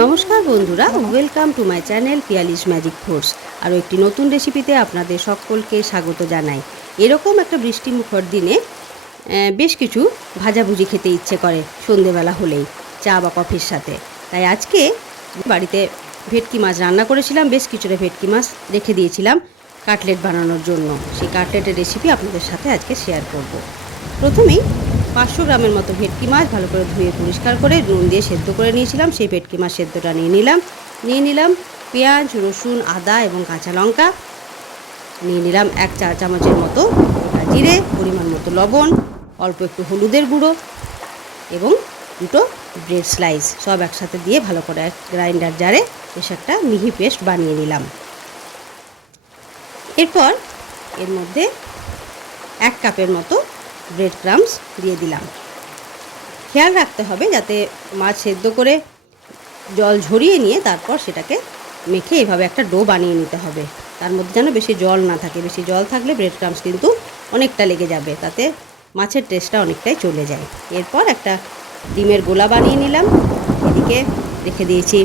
নমস্কার বন্ধুরা, welcome to my channel Piyali's magic force. আরও একটি নতুন রেসিপিতে আপনাদের সকলকে স্বাগত জানাই। এরকম একটা বৃষ্টিমুখর দিনে বেশ কিছু ভাজাভুজি খেতে ইচ্ছে করে সন্ধেবেলা হলেই, চা বা কফির সাথে। তাই আজকে বাড়িতে ভেটকি মাছ রান্না করেছিলাম, বেশ কিছুটা ভেটকি মাছ রেখে দিয়েছিলাম কাটলেট বানানোর জন্য। সেই কাটলেটের রেসিপি আপনাদের সাথে আজকে শেয়ার করব। প্রথমেই 500 গ্রামের মতো ভেটকি মাছ ভালো করে ধুয়ে পরিষ্কার করে নুন দিয়ে সেদ্ধ করে নিয়েছিলাম। সেই ভেটকি মাছ সেদ্ধটা নিয়ে নিলাম পেঁয়াজ, রসুন, আদা এবং কাঁচা লঙ্কা। নিয়ে নিলাম 1 চা চামচের মতো জিরে, পরিমাণ মতো লবণ, অল্প একটু হলুদের গুঁড়ো এবং দুটো ব্রেড স্লাইস সব একসাথে দিয়ে ভালো করে গ্রাইন্ডার জারে বেশ একটা মিহি পেস্ট বানিয়ে নিলাম। এরপর এর মধ্যে 1 কাপের মতো ব্রেড ক্রাম্বস দিয়ে দিলাম। খেয়াল রাখতে হবে যাতে মাছ সেদ্ধ করে জল ঝরিয়ে নিয়ে তারপর সেটাকে মেখে এভাবে একটা ডো বানিয়ে নিতে হবে। তার মধ্যে যেন বেশি জল না থাকে, বেশি জল থাকলে ব্রেড ক্রাম্বস কিন্তু অনেকটা লেগে যাবে, তাতে মাছের টেস্টটা অনেকটাই চলে যায়। এরপর একটা ডিমের গোলা বানিয়ে নিলাম। এদিকে রেখে দিয়েছি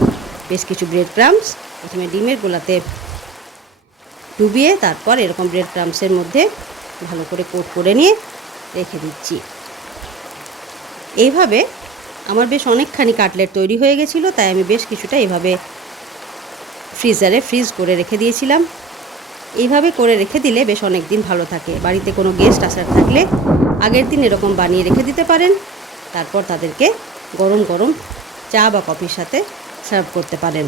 বেশ কিছু ব্রেড ক্রাম্বস। প্রথমে ডিমের গোলাতে ডুবিয়ে তারপর এরকম ব্রেড ক্রাম্বসের মধ্যে ভালো করে কোট করে নিয়ে রেখে দিচ্ছি। এইভাবে আমার বেশ অনেকখানি কাটলেট তৈরি হয়ে গেছিলো, তাই আমি বেশ কিছুটা এইভাবে ফ্রিজারে ফ্রিজ করে রেখে দিয়েছিলাম। এইভাবে করে রেখে দিলে বেশ অনেক দিন ভালো থাকে। বাড়িতে কোনো গেস্ট আসার থাকলে আগের দিন এরকম বানিয়ে রেখে দিতে পারেন, তারপর তাদেরকে গরম গরম চা বা কফির সাথে সার্ভ করতে পারেন।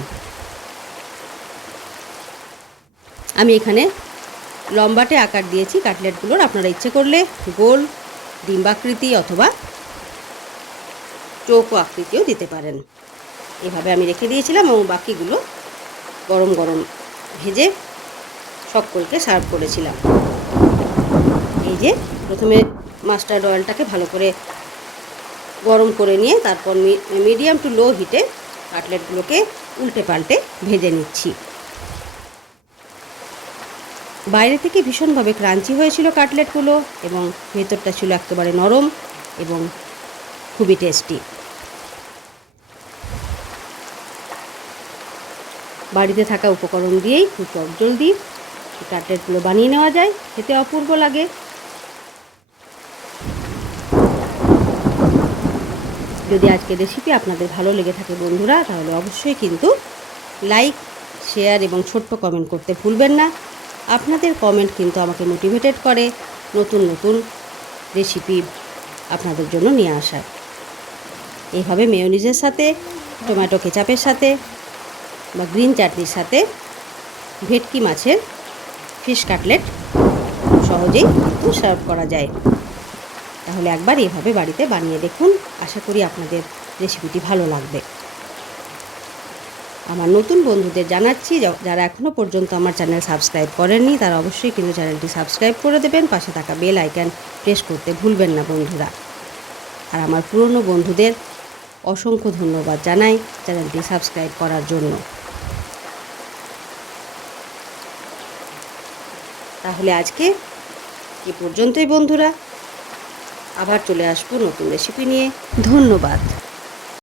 আমি এখানে লম্বাটে আকার দিয়েছি কাটলেটগুলোর, আপনারা ইচ্ছে করলে গোল, ডিম্বাকৃতি অথবা চৌকো আকৃতিও দিতে পারেন। এভাবে আমি রেখে দিয়েছিলাম এবং বাকিগুলো গরম গরম ভেজে সকলকে সার্ভ করেছিলাম। এই যে প্রথমে মাস্টার্ড অয়েলটাকে ভালো করে গরম করে নিয়ে তারপর মিডিয়াম টু লো হিটে কাটলেটগুলোকে উল্টে পাল্টে ভেজে নিচ্ছি। বাইরে থেকে ভীষণভাবে ক্রাঞ্চি হয়েছিল কাটলেটগুলো এবং ভেতরটা ছিল একেবারে নরম এবং খুবই টেস্টি। বাড়িতে থাকা উপকরণ দিয়েই খুব চটজলদি কাটলেটগুলো বানিয়ে নেওয়া যায়, খেতে অপূর্ব লাগে। যদি আজকের রেসিপি আপনাদের ভালো লেগে থাকে বন্ধুরা, তাহলে অবশ্যই কিন্তু লাইক, শেয়ার এবং ছোট্ট কমেন্ট করতে ভুলবেন না। আপনাদের কমেন্ট কিন্তু আমাকে মোটিভেটেড করে নতুন নতুন রেসিপি আপনাদের জন্য নিয়ে আসার। এইভাবে মেয়োনিজের সাথে, টমেটো কেচাপের সাথে বা গ্রিন চাটনির সাথে ভেটকি মাছের ফিশ কাটলেট সহজেই কিন্তু সার্ভ করা যায়। তাহলে একবার এভাবে বাড়িতে বানিয়ে দেখুন, আশা করি আপনাদের রেসিপিটি ভালো লাগবে। আমার নতুন বন্ধুদের জানাচ্ছি, যারা এখনও পর্যন্ত আমার চ্যানেল সাবস্ক্রাইব করেননি তারা অবশ্যই কিন্তু চ্যানেলটি সাবস্ক্রাইব করে দেবেন, পাশে থাকা বেল আইকন প্রেস করতে ভুলবেন না বন্ধুরা। আর আমার পুরনো বন্ধুদের অসংখ্য ধন্যবাদ জানাই চ্যানেলটি সাবস্ক্রাইব করার জন্য। তাহলে আজকে এ পর্যন্তই বন্ধুরা, আবার চলে আসবো নতুন রেসিপি নিয়ে। ধন্যবাদ।